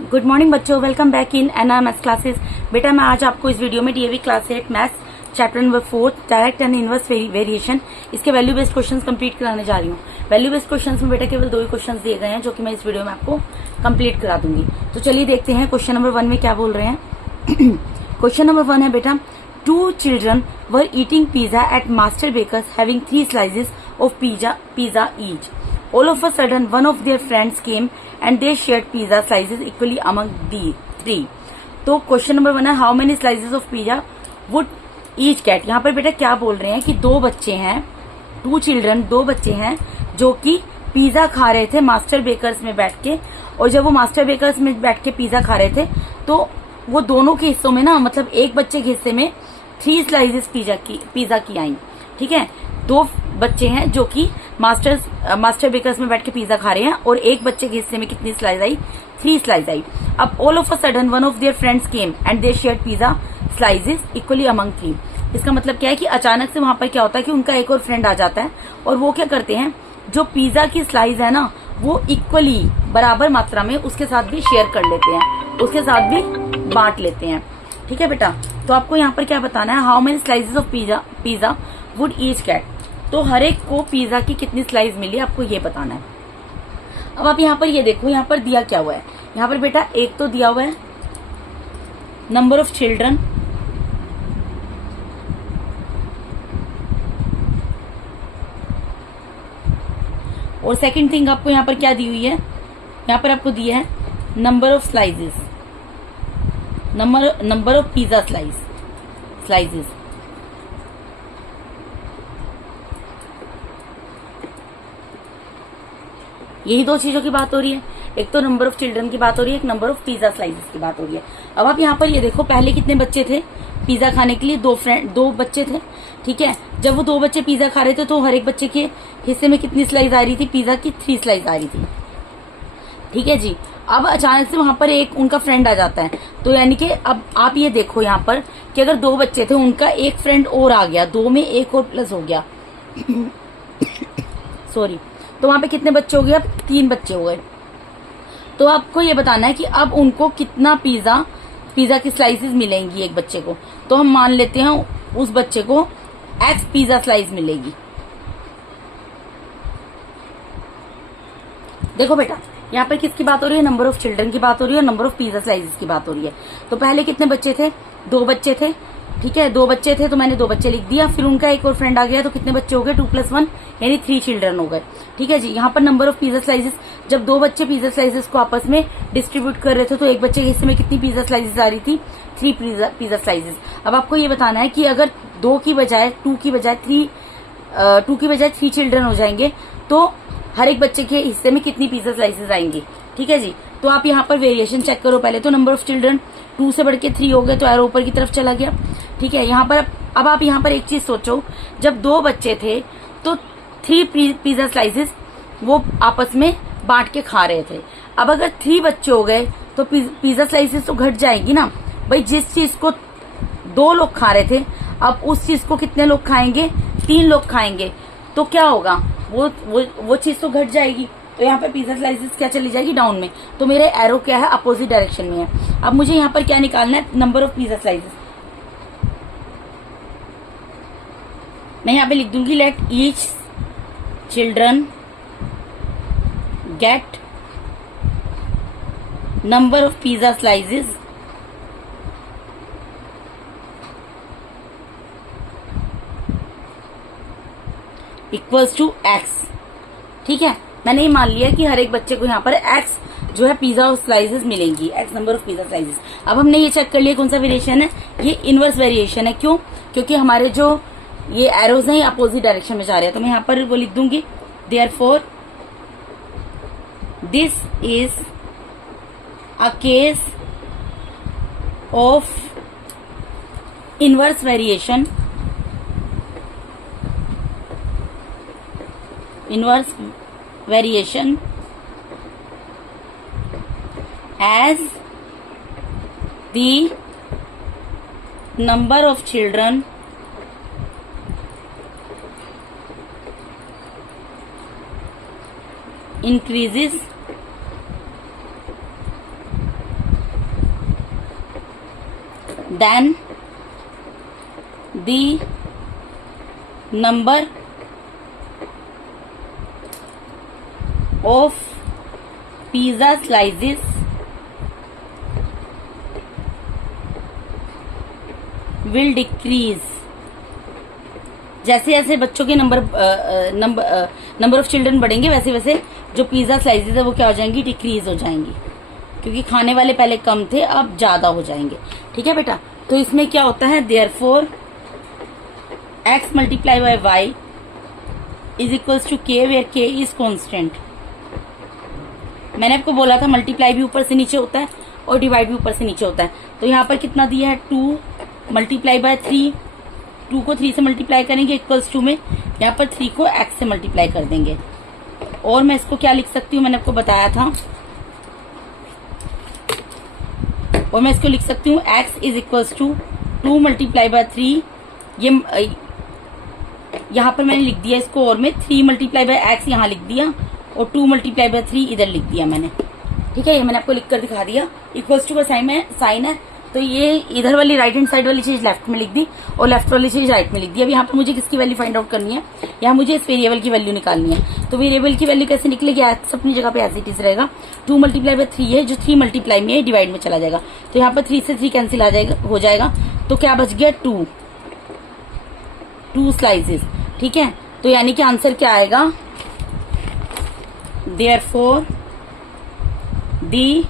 Good morning बच्चों, welcome back in N R maths classes. बेटा मैं आज आपको इस वीडियो में DAV class 8 maths chapter number 4 direct and inverse variation इसके वैल्यू बेस्ड क्वेश्चंस कंप्लीट कराने जा रही हूँ। वैल्यू बेस्ड क्वेश्चंस में बेटा केवल 2 ही क्वेश्चंस दिए गए हैं जो कि मैं इस वीडियो में आपको कंप्लीट करा दूंगी। तो चलिए देखते हैं क्वेश्चन नंबर 1 में क्या बोल रहे हैं। क्वेश्चन नंबर 1 है बेटा, 2 children were eating pizza at Master Baker's having 3 slices of pizza each. All of a sudden, one of their friends came and they shared pizza slices equally among the 3. तो question number 1 है, how many slices of pizza would each get. यहाँ पर बेटा क्या बोल रहे हैं कि 2 बच्चे हैं, 2 चिल्ड्रन 2 बच्चे हैं जो कि पिज्जा खा रहे थे मास्टर बेकर्स में बैठ के। और जब वो मास्टर बेकर्स में बैठ के पिज्जा खा रहे थे तो वो दोनों के हिस्सों में ना, मतलब एक बच्चे के हिस्से में 3 स्लाइसेस पिज्जा की आई। ठीक है, 2 बच्चे हैं जो कि मास्टर बेकर्स में बैठ के पिज्जा खा रहे हैं और एक बच्चे के हिस्से में कितनी स्लाइस आई, 3 स्लाइस आई। अब all of a sudden one of their friends came and they shared pizza slices equally among 3। इसका मतलब क्या है कि अचानक से वहां पर क्या होता है कि उनका एक और फ्रेंड आ जाता है और वो क्या करते हैं, जो पिज्जा की स्लाइस है ना वो इक्वली बराबर मात्रा में उसके साथ भी शेयर कर लेते हैं, उसके साथ भी बांट लेते हैं। ठीक है बेटा, तो आपको यहाँ पर क्या बताना है, how many slices of pizza would each get. तो हर एक को पिज्जा की कितनी स्लाइस मिली आपको ये बताना है। अब आप यहाँ पर ये देखो, यहाँ पर दिया क्या हुआ है। यहाँ पर बेटा एक तो दिया हुआ है नंबर ऑफ चिल्ड्रन, और सेकंड थिंग आपको यहाँ पर क्या दी हुई है, यहाँ पर आपको दिया है number of slices, number of pizza slices. यही 2 चीजों की बात हो रही है, एक तो नंबर ऑफ चिल्ड्रन की बात हो रही है, एक नंबर ऑफ पिज्जा स्लाइसेस की बात हो रही है। अब आप यहाँ पर ये देखो, पहले कितने बच्चे थे पिज्जा खाने के लिए, 2 बच्चे थे। ठीक है, जब वो 2 बच्चे पिज्जा खा रहे थे तो हर एक बच्चे के हिस्से में कितनी स्लाइस आ रही थी, पिज्जा की 3 स्लाइस आ रही थी। ठीक है जी, अब अचानक से वहां पर एक उनका फ्रेंड आ जाता है, तो यानी कि अब आप ये देखो यहाँ पर कि अगर 2 बच्चे थे, उनका एक फ्रेंड और आ गया, 2 में एक और प्लस हो गया सॉरी, तो वहां पे कितने बच्चे हो गए, अब 3 बच्चे हो गए। तो आपको ये बताना है कि अब उनको कितना पिज्जा की स्लाइसेस मिलेंगी एक बच्चे को। तो हम मान लेते हैं उस बच्चे को X पिज्जा स्लाइस मिलेगी। देखो बेटा यहाँ पर किसकी बात हो रही है, नंबर ऑफ चिल्ड्रन की बात हो रही है, नंबर ऑफ पिज्जा स्लाइसेस की बात हो रही है। तो पहले कितने बच्चे थे, 2 बच्चे थे। ठीक है, 2 बच्चे थे तो मैंने 2 बच्चे लिख दिया, फिर उनका एक और फ्रेंड आ गया तो कितने बच्चे हो गए, 2 + 1 यानी 3 चिल्ड्रन हो गए। ठीक है जी, यहाँ पर नंबर ऑफ पिज्जा स्लाइसेस, जब 2 बच्चे पिज्जा स्लाइसेस को आपस में डिस्ट्रीब्यूट कर रहे थे तो एक बच्चे के हिस्से में कितनी पिज्जा स्लाइसेस आ रही थी, 3 पिज्जा स्लाइसेस। अब आपको ये बताना है कि अगर 2 की बजाय 3 चिल्ड्रन हो जाएंगे तो हर एक बच्चे के हिस्से में कितनी पिज्जा स्लाइसेस आएंगी। ठीक है जी, तो आप यहाँ पर वेरिएशन चेक करो पहले। तो नंबर ऑफ चिल्ड्रन 2 से बढ़ के 3 हो गए तो एरो ऊपर की तरफ चला गया। ठीक है, यहाँ पर अब आप यहाँ पर एक चीज सोचो, जब 2 बच्चे थे तो 3 पिज्जा स्लाइसेस वो आपस में बांट के खा रहे थे। अब अगर 3 बच्चे हो गए तो पिज्जा स्लाइसेस तो घट जाएगी ना भाई। जिस चीज को 2 लोग खा रहे थे, अब उस चीज को कितने लोग खाएंगे, 3 लोग खाएंगे, तो क्या होगा, वो चीज तो घट जाएगी। तो यहाँ पे पिज्जा स्लाइसेस क्या चली जाएगी, डाउन में। तो मेरे एरो क्या है, अपोजिट डायरेक्शन में है। अब मुझे यहाँ पर क्या निकालना है, नंबर ऑफ पिज्जा स्लाइसेस। मैं यहाँ पे लिख दूंगी, let each children get number of pizza slices equals to X। ठीक है, मैंने ये मान लिया कि हर एक बच्चे को यहाँ पर X जो है पिज्जा स्लाइसेस मिलेंगी, X number of pizza slices. अब हमने ये चेक कर लिया कौन सा वेरिएशन है, ये इनवर्स वेरिएशन है। क्यों, क्योंकि हमारे जो ये एरोज हैं ये अपोजिट डायरेक्शन में जा रहे हैं। तो मैं यहाँ पर वो लिख दूंगी, therefore this is a case of inverse variation, as the number of children increases then the number of pizza slices will decrease. जैसे जैसे बच्चों के नंबर ऑफ चिल्ड्रन बढ़ेंगे वैसे वैसे जो पिज्जा स्लाइसेस है वो क्या हो जाएंगी, डिक्रीज हो जाएंगी, क्योंकि खाने वाले पहले कम थे अब ज्यादा हो जाएंगे। ठीक है बेटा, तो इसमें क्या होता है, therefore x multiply by y is equals to k where k is constant. मैंने आपको बोला था मल्टीप्लाई भी ऊपर से नीचे होता है और डिवाइड भी ऊपर से नीचे होता है। तो यहाँ पर कितना दिया है, 2 मल्टीप्लाई बाय 3, 2 को 3 से मल्टीप्लाई करेंगे इक्वल्स टू में यहाँ पर 3 को x से मल्टीप्लाई कर देंगे। और मैं इसको क्या लिख सकती हूँ, मैंने आपको बताया था, और मैं इसको लिख सकती हूँ x is equals to 2 multiply by 3, ये यहाँ पर मैंने लिख दिया इसको, और मैं 3 मल्टीप्लाई बाय x यहाँ लिख दिया और 2 मल्टीप्लाई बाय 3 इधर लिख दिया मैंने। ठीक है, ये मैंने आपको लिख कर दिखा दिया। इक्वल्स टू का साइन है, तो ये इधर वाली राइट हैंड साइड वाली चीज लेफ्ट में लिख दी और लेफ्ट वाली चीज राइट में लिख दी। अब यहाँ पर मुझे किसकी वैल्यू फाइंड आउट करनी है, यहाँ मुझे इस वेरिएबल की वैल्यू निकालनी है। तो वेरिएबल की वैल्यू कैसे निकलेगी, एक्स अपनी जगह पे एज इट इज रहेगा, 2 मल्टीप्लाई बाय 3 है जो 3 मल्टीप्लाई में डिवाइड में चला जाएगा, तो यहाँ पर 3 से 3 कैंसिल हो जाएगा, तो क्या बच गया 2 स्लाइसेस। ठीक है, तो यानी कि आंसर क्या आएगा, therefore the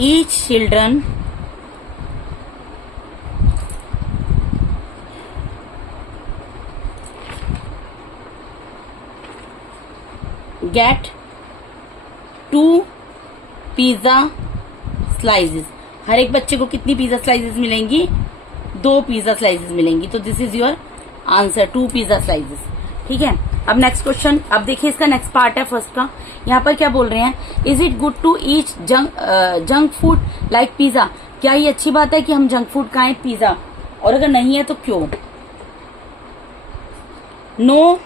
each children get 2 pizza slices. हर एक बच्चे को कितनी पिज्जा स्लाइसेस मिलेंगी, 2 पिज्जा स्लाइसेस मिलेंगी। तो this is your answer, 2 pizza slices. ठीक है, अब नेक्स्ट क्वेश्चन, अब देखिए इसका नेक्स्ट पार्ट है फर्स्ट का। यहाँ पर क्या बोल रहे हैं, is it good to eat junk food like pizza. क्या ये अच्छी बात है कि हम जंक फूड खाएं पिज्जा, और अगर नहीं है तो क्यों। नो,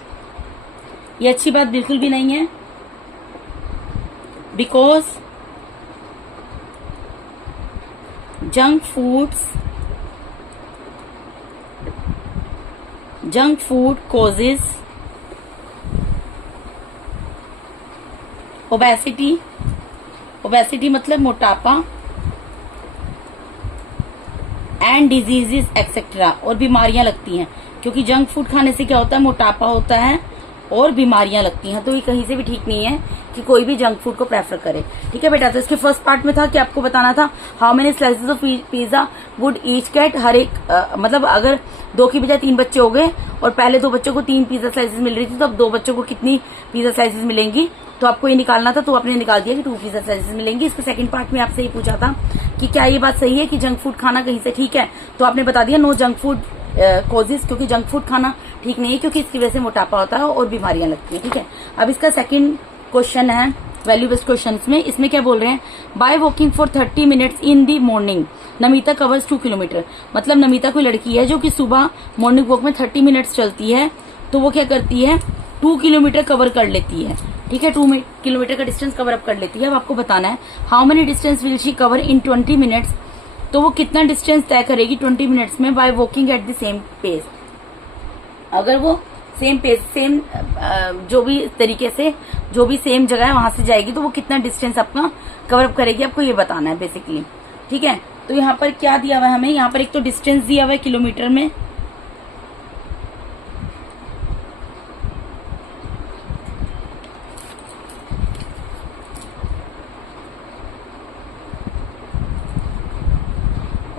ये अच्छी बात बिल्कुल भी नहीं है, because junk food causes obesity मतलब मोटापा, एंड डिजीजेस एक्सेट्रा, और बीमारियां लगती हैं, क्योंकि जंक फूड खाने से क्या होता है, मोटापा होता है और बीमारियां लगती हैं। तो ये कहीं से भी ठीक नहीं है कि कोई भी जंक फूड को प्रेफर करे। ठीक है बेटा, तो इसके फर्स्ट पार्ट में था कि आपको बताना था how many slices of pizza would each get. हर एक मतलब अगर 2 की बजाय 3 बच्चे हो गए और पहले 2 बच्चों को 3 पिज्जा स्लाइसेस मिल रही थी, तो अब 2 बच्चों को कितनी पिज्जा स्लाइसेस मिलेंगी, तो आपको ये निकालना था। तो आपने निकाल दिया कि 2 पिज्जा स्लाइसेस मिलेंगी। इसके सेकंड पार्ट में आपसे ये पूछा था कि क्या ये बात सही है कि जंक फूड खाना कहीं से ठीक है, तो आपने बता दिया नो जंक फूड कॉजेज, क्योंकि जंक फूड खाना ठीक नहीं है, क्योंकि इसकी वजह से मोटापा होता है और बीमारियां लगती हैं। ठीक है, अब इसका सेकंड क्वेश्चन है वैल्यू बेस्ड क्वेश्चन में। इसमें क्या बोल रहे हैं, by walking for 30 minutes in the morning Namita covers 2 kilometre. मतलब नमिता कोई लड़की है जो कि सुबह मॉर्निंग वॉक में 30 मिनट्स चलती है, तो वो क्या करती है, 2 किलोमीटर कवर कर लेती है। ठीक है, 2 किलोमीटर का डिस्टेंस कवर अप कर लेती है। अब आपको बताना है how many distance will she cover in 20 minutes. तो वो कितना डिस्टेंस तय करेगी 20 मिनट्स में by walking at the same pace. अगर वो सेम पेस, सेम जो भी तरीके से, जो भी सेम जगह है वहां से जाएगी, तो वो कितना डिस्टेंस अपना कवर अप करेगी, आपको ये बताना है बेसिकली। ठीक है, तो यहाँ पर क्या दिया हुआ है हमें, यहाँ पर एक तो डिस्टेंस दिया हुआ है किलोमीटर में,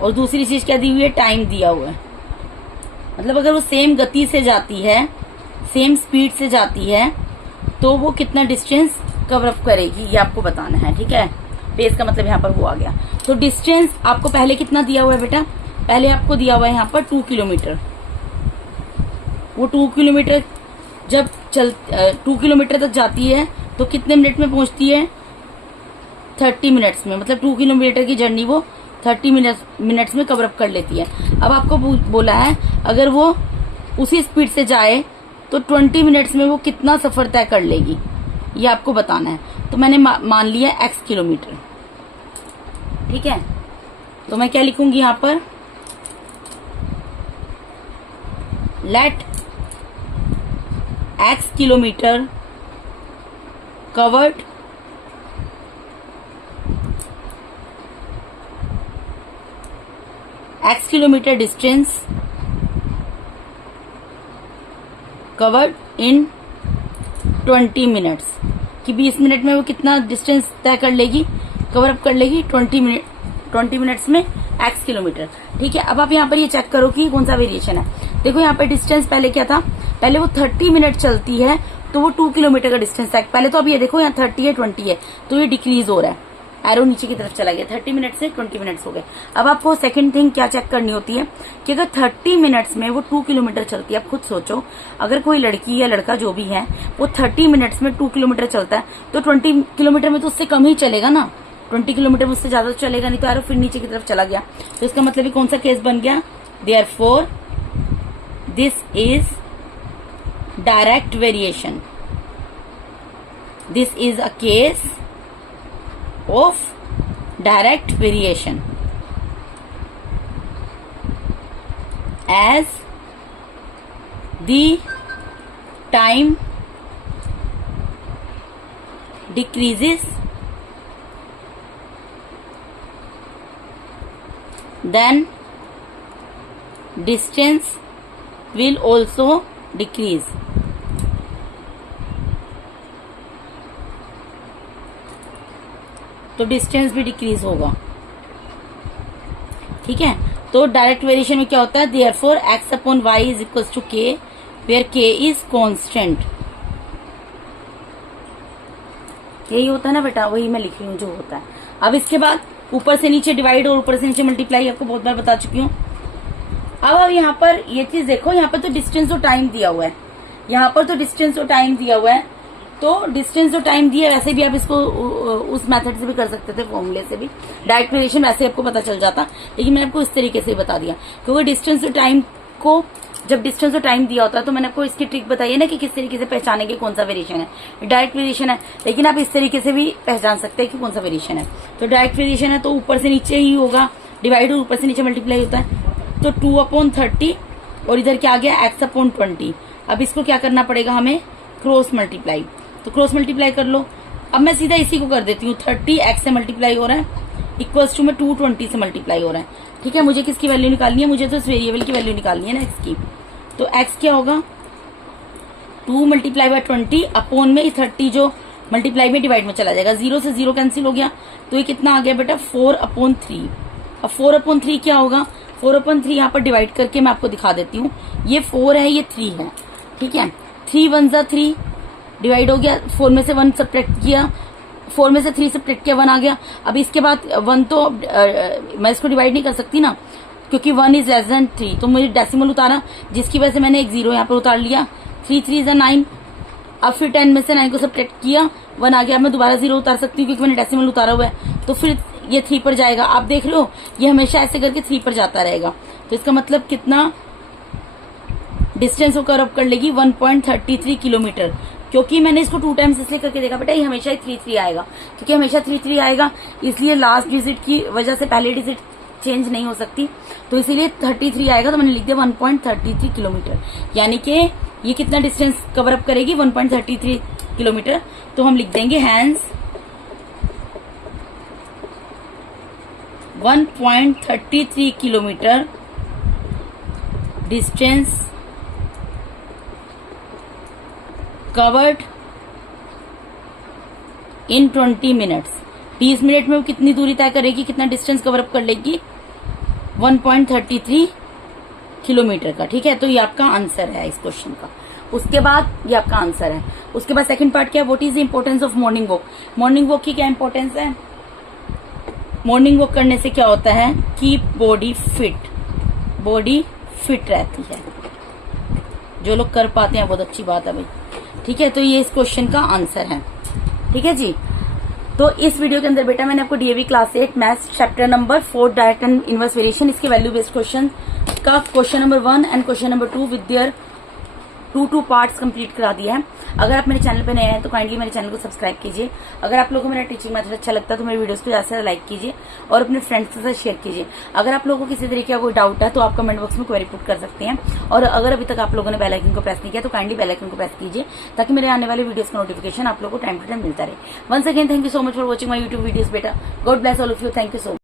और दूसरी चीज क्या दी हुई है, टाइम दिया हुआ है। मतलब अगर वो सेम गति से जाती है, सेम स्पीड से जाती है, तो वो कितना डिस्टेंस कवर अप करेगी, ये आपको बताना है। ठीक है, पेस का मतलब यहाँ पर वो आ गया। तो डिस्टेंस आपको पहले कितना दिया हुआ है बेटा, पहले आपको दिया हुआ है यहाँ पर 2 किलोमीटर। वो 2 किलोमीटर जब 2 किलोमीटर तक जाती है तो कितने मिनट में पहुंचती है, 30 मिनट्स में। मतलब 2 किलोमीटर की जर्नी वो 30 मिनट्स में कवर अप कर लेती है। अब आपको बोला है अगर वो उसी स्पीड से जाए तो 20 मिनट्स में वो कितना सफर तय कर लेगी, ये आपको बताना है। तो मैंने मान लिया x किलोमीटर। ठीक है, तो मैं क्या लिखूंगी यहां पर, let x kilometre covered x kilometre distance covered in 20 minutes, कि 20 मिनट में वो कितना डिस्टेंस तय कर लेगी, कवर अप कर लेगी 20 मिनट्स में x किलोमीटर। ठीक है, अब आप यहाँ पर ये चेक करो कि कौन सा वेरिएशन है। देखो यहाँ पर डिस्टेंस पहले क्या था, पहले वो 30 मिनट चलती है तो वो 2 किलोमीटर का डिस्टेंस है पहले। तो अब ये देखो यहाँ 30 है 20 है, तो ये डिक्रीज हो रहा है, एरो नीचे की तरफ चला गया, 30 मिनट से 20 मिनट्स हो गए। अब आपको सेकंड थिंग क्या चेक करनी होती है कि अगर 30 मिनट्स में वो 2 किलोमीटर चलती है, आप खुद सोचो अगर कोई लड़की या लड़का जो भी है वो 30 मिनट्स में 2 किलोमीटर चलता है तो 20 किलोमीटर में तो उससे कम ही चलेगा ना, 20 किलोमीटर में उससे ज्यादा तो चलेगा नहीं, तो एरो फिर नीचे की तरफ चला गया। तो इसका मतलब कौन सा केस बन गया, therefore this is direct variation, this is a case of direct variation as the time decreases then distance will also decrease। तो डिस्टेंस भी डिक्रीज होगा। ठीक है, तो डायरेक्ट वेरिएशन में क्या होता है, therefore x upon y is equal to k where k is constant. यही होता है ना बेटा, वही मैं लिख रही हूँ जो होता है। अब इसके बाद ऊपर से नीचे डिवाइड और ऊपर से नीचे मल्टीप्लाई आपको बहुत बार बता चुकी हूँ। अब यहाँ पर ये चीज देखो, यहाँ पर तो डिस्टेंस और टाइम दिया हुआ है, यहाँ पर तो डिस्टेंस और टाइम दिया हुआ है, तो डिस्टेंस और टाइम दिया, वैसे भी आप इसको उस मेथड से भी कर सकते थे, फॉर्मूले से भी डायरेक्ट वेरिएशन वैसे आपको पता चल जाता, लेकिन मैंने आपको इस तरीके से बता दिया क्योंकि डिस्टेंस और टाइम को, जब डिस्टेंस और टाइम दिया होता है तो मैंने आपको इसकी ट्रिक बताई है ना कि किस तरीके से पहचानेंगे कौन सा वेरिएशन है, डायरेक्ट वेरिएशन है, लेकिन आप इस तरीके से भी पहचान सकते हैं कि कौन सा वेरिएशन है। तो डायरेक्ट वेरिएशन है तो ऊपर से नीचे ही होगा डिवाइड और ऊपर से नीचे मल्टीप्लाई होता है, तो 2/30 और इधर क्या आ गया x/20। अब इसको क्या करना पड़ेगा हमें, क्रॉस मल्टीप्लाई, तो क्रॉस मल्टीप्लाई कर लो। अब मैं सीधा इसी को कर देती हूँ, 30 x से मल्टीप्लाई हो रहा है इक्वल्स टू में 220 से मल्टीप्लाई हो रहा है। ठीक है, मुझे किसकी वैल्यू निकालनी है, मुझे तो इस वेरिएबल की वैल्यू निकालनी है ना x की। तो x क्या होगा 2 मल्टीप्लाई बाय 20 अपॉन में 30 जो मल्टीप्लाई में डिवाइड में चला जाएगा, 0 से 0 कैंसिल हो गया, तो ये कितना आ गया बेटा 4/3। अब 4/3 क्या होगा, 4/3 यहाँ पर डिवाइड करके मैं आपको दिखा देती हूँ, ये 4 है ये 3 है। ठीक है, 3 1 जा 3 डिवाइड हो गया, 4 में से 1 सब्ट्रैक्ट किया, 4 में से 3 सब्ट्रैक्ट किया 1 आ गया। अब इसके बाद 1 तो मैं इसको डिवाइड नहीं कर सकती ना क्योंकि 1 इज लेस देन 3, तो मुझे डेसिमल उतारा जिसकी वजह से मैंने एक 0 यहाँ पर उतार लिया, 3 3 इज 9। अब फिर 10 में से 9 को सब्ट्रैक्ट किया 1 आ गया, अब मैं दोबारा 0 उतार सकती हूँ क्योंकि मैंने डेसिमल उतारा हुआ है, तो फिर ये 3 पर जाएगा। आप देख रहे हो ये हमेशा ऐसे करके 3 पर जाता रहेगा, तो इसका मतलब कितना डिस्टेंस को कवर अप कर लेगी 1.33 किलोमीटर, क्योंकि मैंने इसको 2 टाइम्स इसलिए करके देखा बेटा, ये हमेशा ही 3 आएगा, क्योंकि हमेशा 3 आएगा, इसलिए लास्ट डिजिट की वजह से पहले डिजिट चेंज नहीं हो सकती, तो इसीलिए 33 आएगा, तो मैंने लिख दिया 1.33 किलोमीटर, यानी कि ये कितना डिस्टेंस कवर अप करेगी 1.33 किलोमीटर। तो हम लिख देंगे hence 1.33 kilometre distance covered in 20 minutes. 20 minute में वो कितनी दूरी तय करेगी, कितना डिस्टेंस कवर अप कर लेगी 1.33 किलोमीटर का। ठीक है, तो ये आपका आंसर है इस क्वेश्चन का। उसके बाद ये आपका आंसर है। उसके बाद सेकंड पार्ट क्या है, what is the importance of morning walk. Morning walk की क्या इंपॉर्टेंस है, मॉर्निंग वॉक करने से क्या होता है कि बॉडी फिट रहती है। जो लोग कर पाते हैं बहुत अच्छी बात है भाई। ठीक है, तो ये इस क्वेश्चन का आंसर है। ठीक है जी, तो इस वीडियो के अंदर बेटा मैंने आपको DAV class 8 maths chapter number 4 direct and inverse variation, इसके वैल्यू बेस्ड क्वेश्चन का question number 1 and question number 2 with their two parts complete करा दिया है। अगर आप मेरे चैनल पे नए हैं तो काइंडली मेरे चैनल को सब्सक्राइब कीजिए। अगर आप लोगों को मेरा टीचिंग मेथड अच्छा लगता है तो मेरे वीडियोस को ज्यादा से ज्यादा लाइक कीजिए और अपने फ्रेंड्स के साथ शेयर कीजिए। अगर आप लोगों को किसी तरीके का कोई डाउट है तो आप कमेंट बॉक्स में क्वेरी पुट कर सकते हैं। और अगर अभी तक आप लोगों ने बेल आइकन को प्रेस नहीं किया तो काइंडली बेल आइकन को प्रेस कीजिए ताकि मेरे आने वाले वीडियोस का नोटिफिकेशन आप लोगों को टाइम टू टाइम मिलता रहे। Once again thank you so much for watching my YouTube videos बेटा। God bless all of you. Thank you so much.